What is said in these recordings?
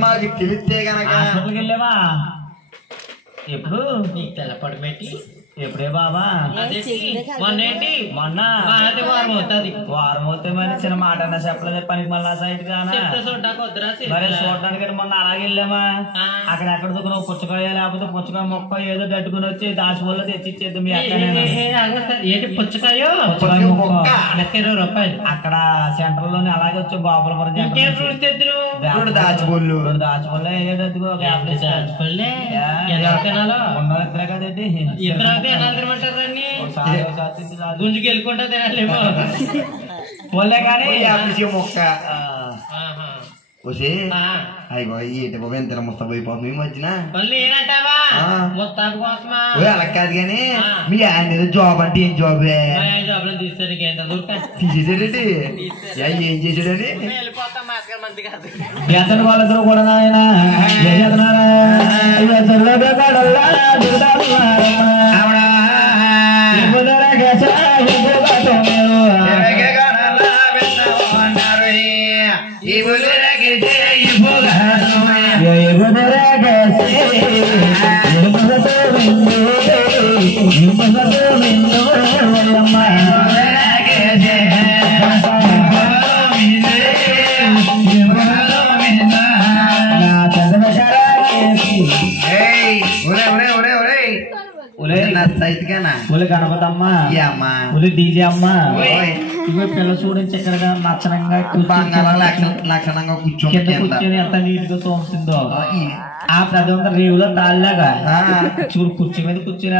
మాకు తెలిస్తే గనక హాస్పిటల్కి వెళ్ళావా ఎప్పుడు నీకు తెల్లపడి పెట్టి ఎప్పుడే బాబా మొన్నేంటి మొన్న వారం అవుతుంది వారం అవుతే మరి చిన్న మాట అన్నా చెప్పలేదు పనికి మళ్ళా సైడ్ కానీ చూడడానికి మొన్న అలాగే వెళ్ళామా అక్కడ ఎక్కడ దుకున్న పుచ్చకాయ లేకపోతే పుచ్చకాయ మొక్క ఏదో దట్టుకుని వచ్చి దాచిపోలో తెచ్చి ఇచ్చేద్దాం మీ ఏంటి పుచ్చకాయ 20 రూపాయలు అక్కడ సెంటర్ లోనే అలాగే వచ్చి గోపాలపురం దాచిపోళ్ళు ఏదో ఇద్దరే కదండి గుంజుకి వెళ్ళుకుంటా తినాలేమో పోలే కానీ మొక్క వచ్చి అయ్యో ఏంటి బాబు ఎంత ముస్తాబైపోతుంది ఈ మధ్యన అలా కాదు కానీ మీ ఆయన ఏదో జాబ్ అంటే ఏం జాబ్ తీసేసాడండి ఏం చేసాడని ఎంత వాళ్ళిద్దరు కూడా ఆయన గణపతమ్మ ఉలి డీజే అమ్మ ఇవే పిల్ల చూడండి చక్కగా లక్షణంగా లక్షణంగా కూర్చొని ఎంత నీట్ గా తోముతుందో ఆ ప్రతి రేవులో తాళ్ళగా చూడు కుర్చీ మీద కూర్చొని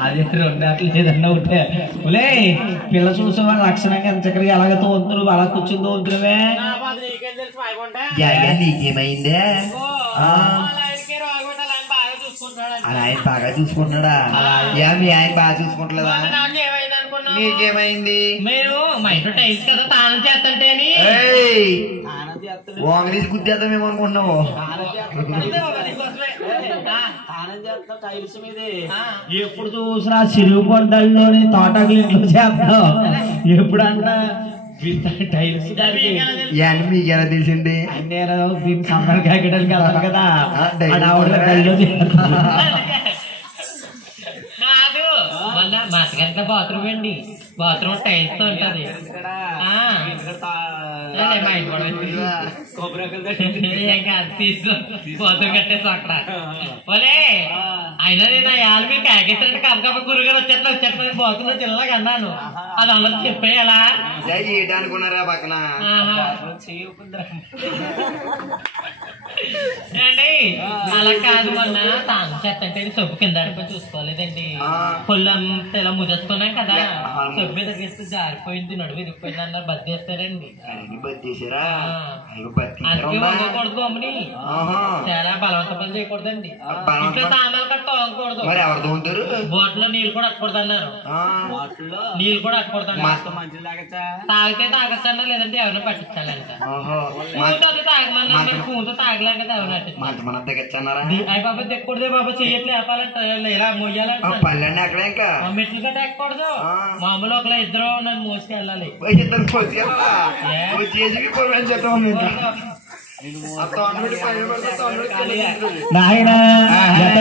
అదే రెండు లేదన్నా ఉంటే ఉలే పిల్ల చూసా లక్షణంగా ఎంత చక్కగా ఎలాగ తోముతున్నారు అలా కూర్చుని తోముతున్నావే నీకేమైందే అలా ఆయన బాగా చూసుకుంటున్నాడా మీ ఆయన బాగా చూసుకుంటలేదా నీకేమైంది మేము మా ఇంట్లో టైల్స్ కదా తానం చేస్తుంటే వాంగ్లీష్ గుద్దేద్దామేమో అనుకుంటున్నావు ఎప్పుడు చూసినా చెరువు కొండల్లోని తోటకులు ఇంట్లో చేస్తాం ఎప్పుడన్నా టైల్స్ మీకు ఎలా తెలిసింది నేను దీన్ని సమ్మర్ కాకడానికి వెళ్తాను కదా మసగంట బాత్రూమ్ అండి బాత్రూమ్ టైల్స్ తో ఉంటది బాత్రూమ్ కట్టేసి అక్కడ పోలే అయినా నేను ఇవాళ మీరు కాకేసారంటే కప్ప గురుగారు వచ్చేట్లా బాత్రూమ్ లో చిల్లగా అన్నాను అది అందరూ చెప్పేయాలా అనుకున్నారా పక్కన అండి అలా కాదు మొన్న తాను చెత్తంటే సబ్బు కింద చూసుకోలేదండి పొల్లు అంతా ఇలా ముదేసుకున్నాం కదా సబ్బు మీద తగ్గిస్తే జారిపోయింది నడువు ఇరిగిపోయింది అన్నారు బద్దేస్తారండి అందుకే వంగకూడదు బొమ్మని చాలా బలవంత పని చేయకూడదండి ఇంట్లో సామాన్లు కట్ట తోమకూడదు బోట్లో నీళ్ళు కూడా అక్కకూడదు అన్నారు నీళ్ళు కూడా అక్కకూడదు తాగితే తాగచ్చు అన్నారు లేదంటే ఎవరిని పట్టించాలంట పూతో తాగమన్నారు పూతో తాగలేం కదా ఎవరిని అయ్యి బాబా తెక్కకూడదే బాబా చెయ్యట్లు వేపాలంట ఇలా మొయ్యాలంట మెట్లు గట్ట ఎక్కకూడదు మామూలు ఒకలా ఇద్దరు నన్ను మోసుకెళ్ళాలి నాయన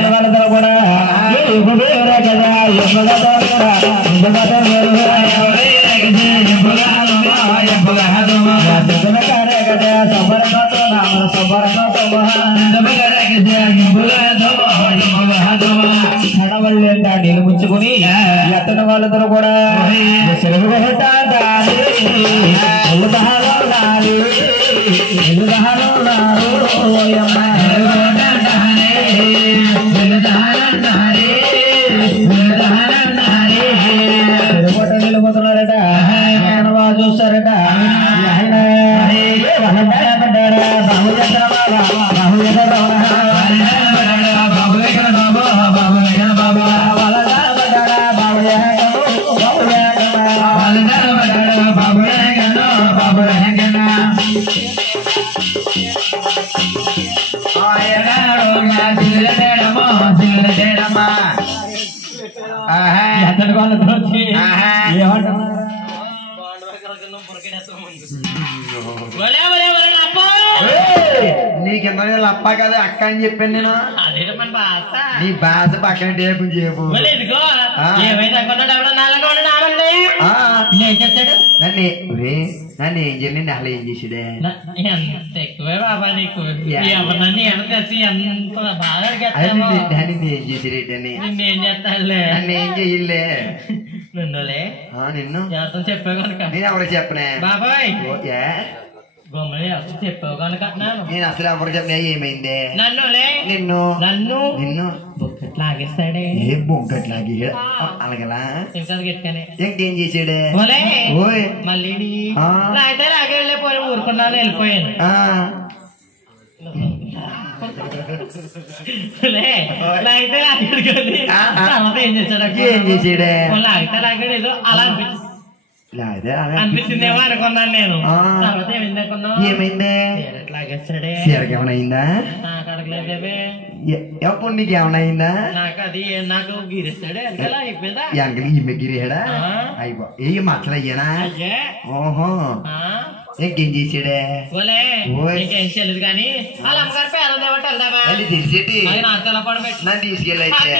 వాళ్ళతో కూడా నడవళ్ళేంట నీళ్ళు ముంచుకుని ఎత్తన వాళ్ళతో కూడా నిలబోతున్నారట చూస్తారట నీకెంత లప్ప కదా అక్క అని చెప్పాను నేను. అదే మన భాష. నీ భాష పక్కన టేపు చెప్పు. ఇదిగో ఏమైతే నేను చెప్తాడు నన్ను ఏం చేయలేదు. అసలు ఏం చేసాడే ఎంత ఎక్కువే బాబా నీకు. నన్ను ఎంత తెచ్చి ఎంత బాగా నన్ను ఏం చేసిరేటని నిన్నేం చేస్తానులే. నన్ను ఏం చెయ్యలే. నిన్నులే నిన్ను ఎవరితో చెప్పావు కనుక. నేను ఎవరికి చెప్పనే బాబాయ్ బొమ్మలు ఎవరితో చెప్పావు కనుక. నేను అసలు ఎవరికి చెప్పినా. ఏమైందే నన్నులే నిన్ను నన్ను నిన్ను బొక్కట్ లాగేస్తాడే. ఏ బొగ్గట్లాగి అలాగలా ఇంకా గట్టిగానే ఇంకేం చేసాడే. ఓయ్ మళ్ళీ అయితే లాగే వెళ్ళిపోయి ఊరుకున్నాను వెళ్ళిపోయాను. లాగితే లాగేది తర్వాత ఏం చేశాడు. ఏం చేసాడే. లాగితే లాగాడు ఏదో అలా అనిపించిందేమో అనుకున్నాను నేను. తర్వాత ఏమైంది అనుకున్నావు. ఏమైందే లాగేస్తాడే. చీరకేమైనా అయిందా. నాకు అడగలేదే. ఎప్పుడు నీకు ఏమైనా అయిందా. నాకు అది నాకు గీరేస్తాడే వెనకాల అయిపోయిందా. వెనకలు ఈమె గిరిహాడా అయిపో ఏ మచ్చలు అయ్యానా. ఓహో ఇంకేం చేసాడే. ఇంకేం చేయలేదు కానీ వాళ్ళ అమ్మగారు పేద వెళ్దామా తెలిసేటి నాకు తెలపడం నన్ను తీసుకెళ్ళి అయితే